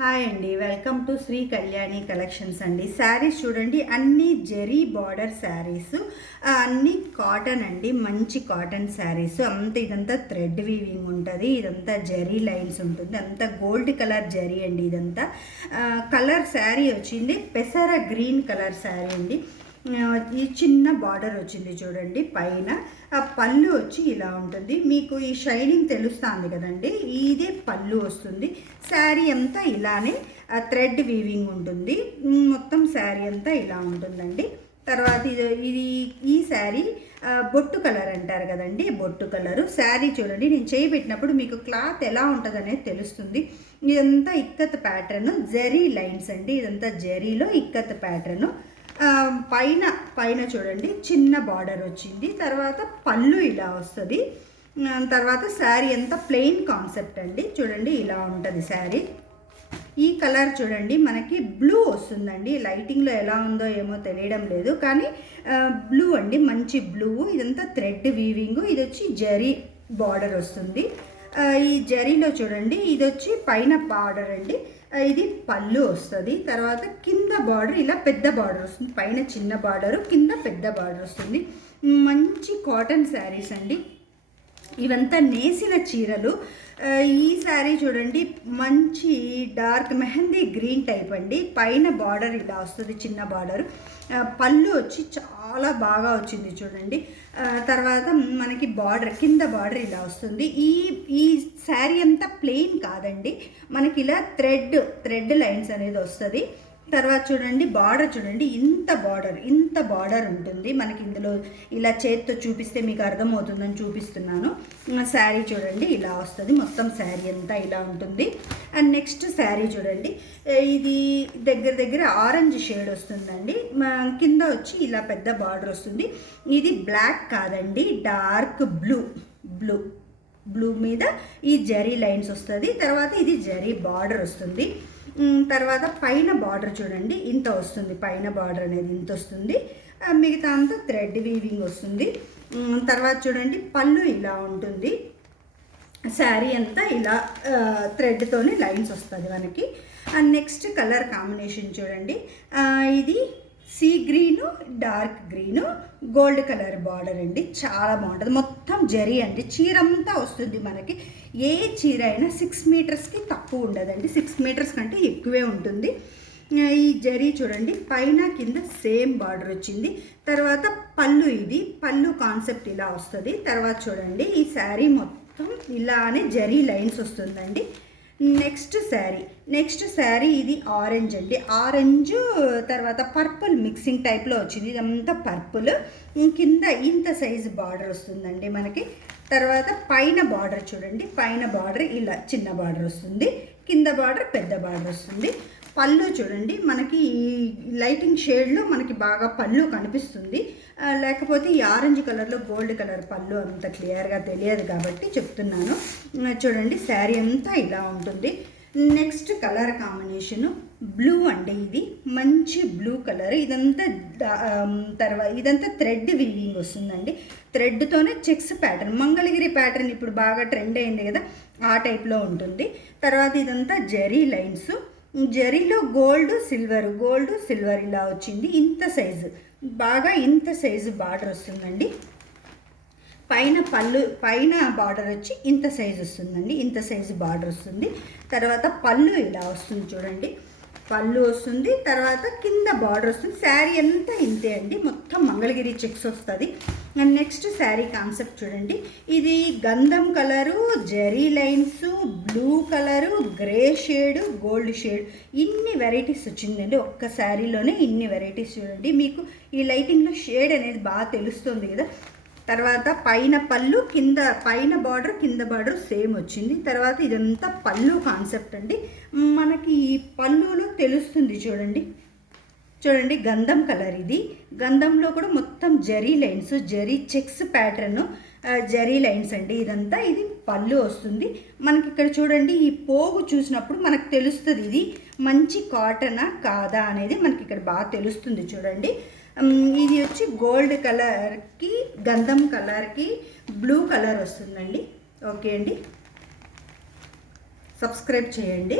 Hi అండి, welcome to Shri Kalyani collections అండి. Saris చూడండి, అన్ని జెరీ బార్డర్ శారీస్, అన్ని కాటన్ అండి, మంచి కాటన్ శారీస్. ఇదంతా థ్రెడ్ వీవింగ్ ఉంటుంది, ఇదంతా జెరీ లైన్స్ ఉంటుంది, అంతా గోల్డ్ కలర్ జెరీ అండి. ఇదంతా కలర్ శారీ వచ్చింది పెసర గ్రీన్ కలర్ శారీ అండి. ఈ చిన్న బార్డర్ వచ్చింది చూడండి పైన. పళ్ళు వచ్చి ఇలా ఉంటుంది, మీకు ఈ షైనింగ్ తెలుస్తుంది కదండి, ఇదే పళ్ళు వస్తుంది. శారీ అంతా ఇలానే థ్రెడ్ వీవింగ్ ఉంటుంది, మొత్తం శారీ అంతా ఇలా ఉంటుందండి. తర్వాత ఇది ఈ శారీ బొట్టు కలర్ అంటారు కదండి, బొట్టు కలరు శారీ చూడండి. నేను చేయి పెట్టినప్పుడు మీకు క్లాత్ ఎలా ఉంటుంది అనేది తెలుస్తుంది. ఇదంతా ఇక్కత్ ప్యాటర్న్, జెరీ లైన్స్ అండి, ఇదంతా జెరీలో ఇక్కత్ ప్యాటర్ను. పైన చూడండి చిన్న బార్డర్ వచ్చింది, తర్వాత పళ్ళు ఇలా వస్తుంది. తర్వాత శారీ అంతా ప్లెయిన్ కాన్సెప్ట్ అండి, చూడండి ఇలా ఉంటుంది శారీ. ఈ కలర్ చూడండి మనకి బ్లూ వస్తుందండి, లైటింగ్లో ఎలా ఉందో ఏమో తెలియడం లేదు, కానీ బ్లూ అండి, మంచి బ్లూ. ఇదంతా థ్రెడ్ వీవింగ్, ఇది వచ్చి జరీ బార్డర్ వస్తుంది. ఈ జరీలో చూడండి, ఇది వచ్చి పైన బార్డర్ అండి, ఇది పళ్ళు వస్తుంది. తర్వాత కింద బార్డర్ ఇలా పెద్ద బార్డర్ వస్తుంది, పైన చిన్న బార్డరు, కింద పెద్ద బార్డర్ వస్తుంది. మంచి కాటన్ శారీస్ అండి, ఇవంతా నేసిన చీరలు. ఈ శారీ చూడండి మంచి డార్క్ మెహందీ గ్రీన్ టైప్ అండి, పైన బార్డర్ ఇలా వస్తుంది, చిన్న బార్డర్. పళ్ళు వచ్చి చాలా బాగా వచ్చింది చూడండి. తర్వాత మనకి బార్డర్, కింద బార్డర్ ఇలా వస్తుంది. ఈ శారీ అంతా ప్లెయిన్ కాదండి, మనకి ఇలా థ్రెడ్ లైన్స్ అనేది వస్తుంది. తర్వాత చూడండి బార్డర్ చూడండి, ఇంత బార్డర్ ఉంటుంది మనకి. ఇందులో ఇలా చేత్తో చూపిస్తే మీకు అర్థమవుతుందని చూపిస్తున్నాను. శారీ చూడండి ఇలా వస్తుంది, మొత్తం శారీ అంతా ఇలా ఉంటుంది. అండ్ నెక్స్ట్ శారీ చూడండి, ఇది దగ్గర ఆరెంజ్ షేడ్ వస్తుందండి, కింద వచ్చి ఇలా పెద్ద బార్డర్ వస్తుంది. ఇది బ్లాక్ కాదండి, డార్క్ బ్లూ మీద ఈ జరీ లైన్స్ వస్తుంది. తర్వాత ఇది జరీ బార్డర్ వస్తుంది. తర్వాత పైన బార్డర్ చూడండి ఇంత వస్తుంది, పైన బార్డర్ అనేది ఇంత వస్తుంది, మిగతా అంతా థ్రెడ్ వీవింగ్ వస్తుంది. తర్వాత చూడండి పళ్ళు ఇలా ఉంటుంది, శారీ అంతా ఇలా థ్రెడ్తోనే లైన్స్ వస్తుంది మనకి. నెక్స్ట్ కలర్ కాంబినేషన్ చూడండి, ఇది sea green, dark green, gold colour border అండి, చాలా బాగుంటుంది. మొత్తం జరీ అండి, చీర అంతా వస్తుంది మనకి. ఏ చీర అయినా 6 మీటర్స్కి తక్కువ ఉండదండి, 6 మీటర్స్ కంటే ఎక్కువే ఉంటుంది. ఈ జరీ చూడండి పైన కింద సేమ్ బార్డర్ వచ్చింది. తర్వాత ఇది పళ్ళు కాన్సెప్ట్ ఇలా వస్తుంది. తర్వాత చూడండి ఈ శారీ మొత్తం ఇలానే జరీ లైన్స్ వస్తుందండి. నెక్స్ట్ శారీ ఇది ఆరెంజ్ అండి, ఆరెంజ్ తర్వాత పర్పుల్ మిక్సింగ్ టైప్లో వచ్చింది, ఇదంతా పర్పుల్. కింద ఇంత సైజు బార్డర్ వస్తుందండి మనకి. తర్వాత పైన బార్డర్ చూడండి, పైన బార్డర్ ఇలా చిన్న బార్డర్ వస్తుంది, కింద బార్డర్ పెద్ద బార్డర్ వస్తుంది. పళ్ళు చూడండి మనకి ఈ లైటింగ్ షేడ్లో మనకి బాగా పళ్ళు కనిపిస్తుంది, లేకపోతే ఈ ఆరెంజ్ కలర్లో గోల్డ్ కలర్ పళ్ళు అంత క్లియర్గా తెలియదు కాబట్టి చెప్తున్నాను. చూడండి శారీ అంతా ఇలా ఉంటుంది. నెక్స్ట్ కలర్ కాంబినేషను బ్లూ అండి, ఇది మంచి బ్లూ కలర్. ఇదంతా థ్రెడ్ వీవింగ్ వస్తుందండి, థ్రెడ్తోనే చెక్స్ ప్యాటర్న్, మంగళగిరి ప్యాటర్న్ ఇప్పుడు బాగా ట్రెండ్ అయింది కదా, ఆ టైప్లో ఉంటుంది. తర్వాత ఇదంతా జెరీ లైన్స్, జరీలో గోల్డ్ సిల్వర్ ఇలా వచ్చింది. ఇంత సైజు బార్డర్ వస్తుందండి. పైన బార్డర్ వచ్చి ఇంత సైజు వస్తుందండి, ఇంత సైజు బార్డర్ వస్తుంది. తర్వాత పళ్ళు ఇలా వస్తుంది చూడండి, పళ్ళు వస్తుంది. తర్వాత కింద బార్డర్ వస్తుంది. శారీ అంతా ఇంతే అండి, మొత్తం మంగళగిరి చెక్స్ వస్తుంది. నెక్స్ట్ శారీ కాన్సెప్ట్ చూడండి, ఇది గంధం colour, zari lines, blue colour, grey shade, gold shade, ఇన్ని వెరైటీస్ వచ్చిందండి ఒక్క శారీలోనే. ఇన్ని వెరైటీస్ చూడండి, మీకు ఈ లైటింగ్లో షేడ్ అనేది బాగా తెలుస్తుంది కదా. తర్వాత పైన బార్డర్ కింద బార్డర్ సేమ్ వచ్చింది. తర్వాత ఇదంతా పళ్ళు కాన్సెప్ట్ అండి, మనకి ఈ పళ్ళులో తెలుస్తుంది చూడండి గంధం కలర్. ఇది గంధంలో కూడా మొత్తం zari lines, zari checks pattern, zari lines అండి ఇదంతా. ఇది పళ్ళు వస్తుంది మనకి. ఇక్కడ చూడండి ఈ పోగు చూసినప్పుడు మనకు తెలుస్తుంది ఇది మంచి కాటనా కాదా అనేది మనకి ఇక్కడ బాగా తెలుస్తుంది చూడండి. ఇది వచ్చి గోల్డ్ కలర్కి, గంధం కలర్కి బ్లూ కలర్ వస్తుందండి. ఓకే అండి, సబ్స్క్రైబ్ చేయండి.